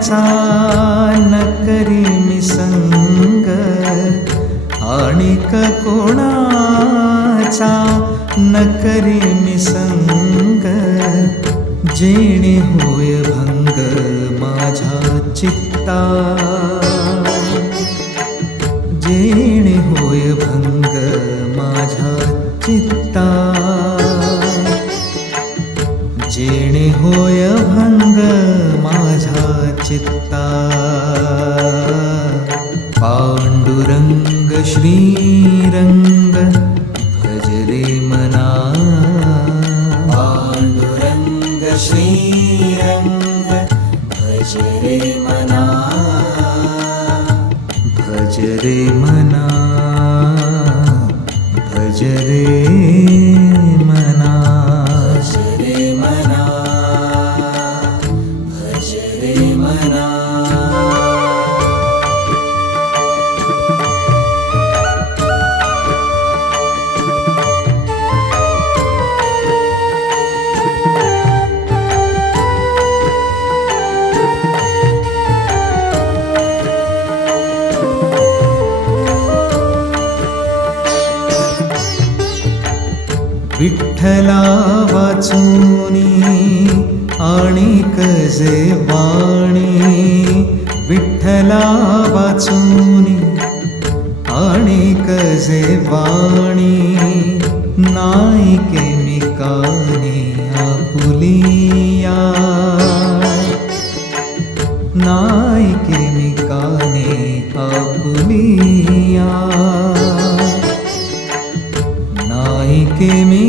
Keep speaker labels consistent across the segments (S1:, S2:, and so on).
S1: आणिक कोणाचा न करी मी संग आणिक कोणाचा न करी मी संग जेणे होय भंग माझ्या चित्ता. पांडुरंग श्रीरंग भज रे मना पांडुरंग श्रीरंग भज रे मना भज रे मना भज रे आणि कजे वाणी विठ्ठला वाचूनी आणि कजे वाणी नायके मी काने आपुलिया नायके मी काने आपुलिया नायिके मी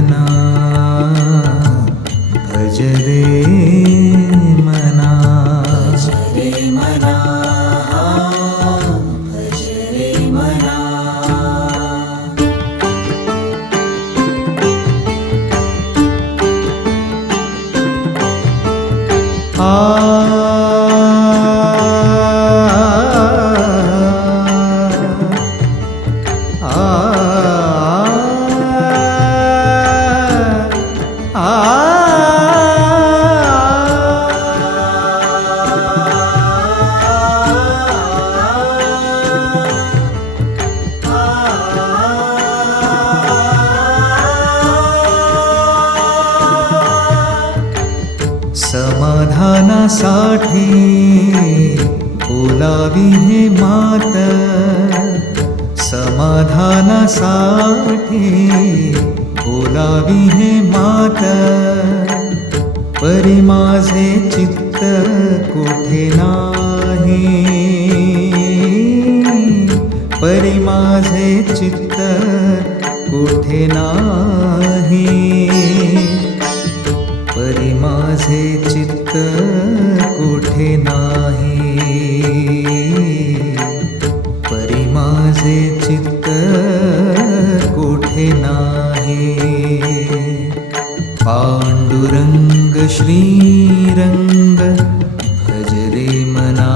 S1: समाधानासाठी बोलावी हे मात समाधानासाठी बोलावी हे मात परी माझे चित्त कोठे नाही? परी माझे चित्त कोठे नाही? पांडुरंग श्रीरंग भज रे मना।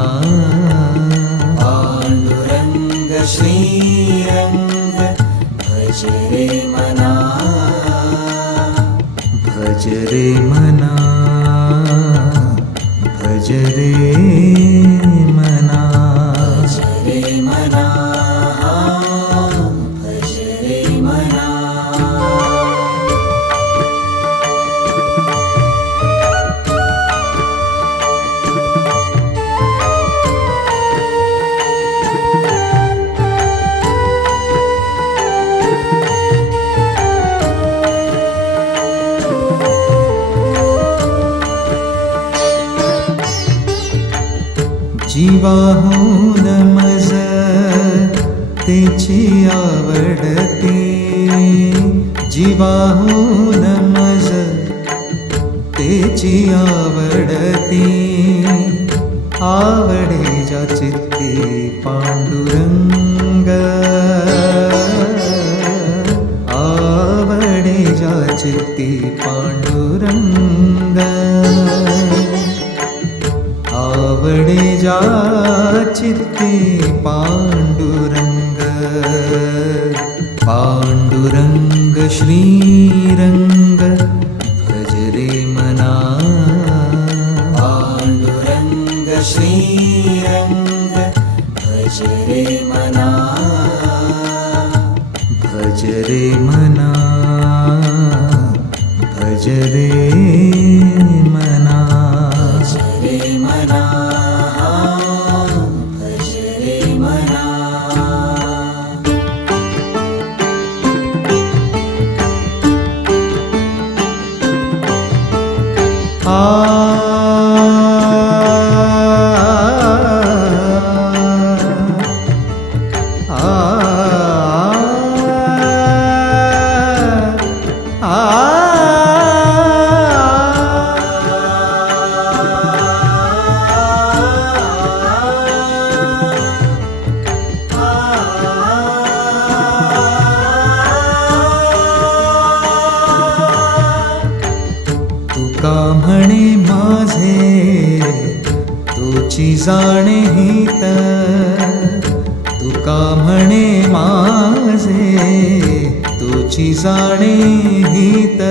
S1: पांडुरंग श्रीरंग भज रे मना। भज रे मना आवडते आवडति। जीवाहन तेची आवडति। आवड पांडुरंग श्रीरंग भज रे मना। पांडुरंग श्रीरंग भज रे मना। भज रे मना भज रे Ah. जाणे हित. तुका म्हणे माझे तुची जाणे हित.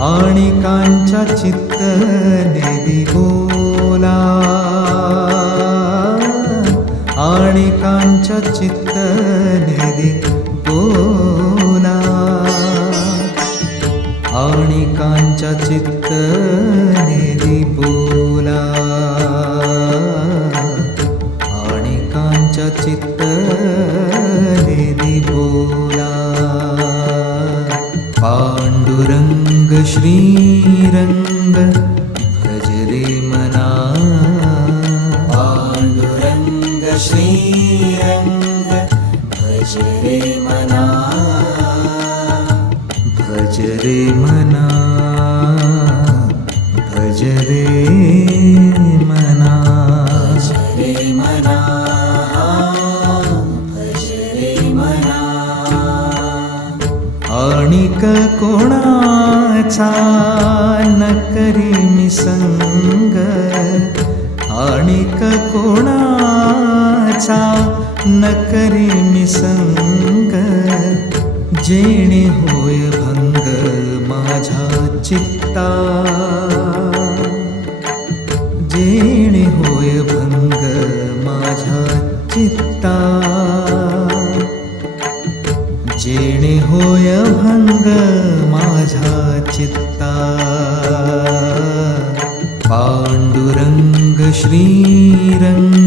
S1: आणि कांच्या चित्त नेदी बोला. आणि कांच्या चित्त नेदी बोला. आणि कांच्या चित्त पांडुरंग श्रीरंग भज रे मना। पांडुरंग श्रीरंग भजरे मना। भज रे मना भज न करी मी संग आणिक कोणाचा न करी मी संग जेणे होय भंग माझ्या चित्ता। जेणे होय भंग माझ्या चित्ता। जेणे होय भंग माझ्या पाण्डुरङ्गश्रीरङ्ग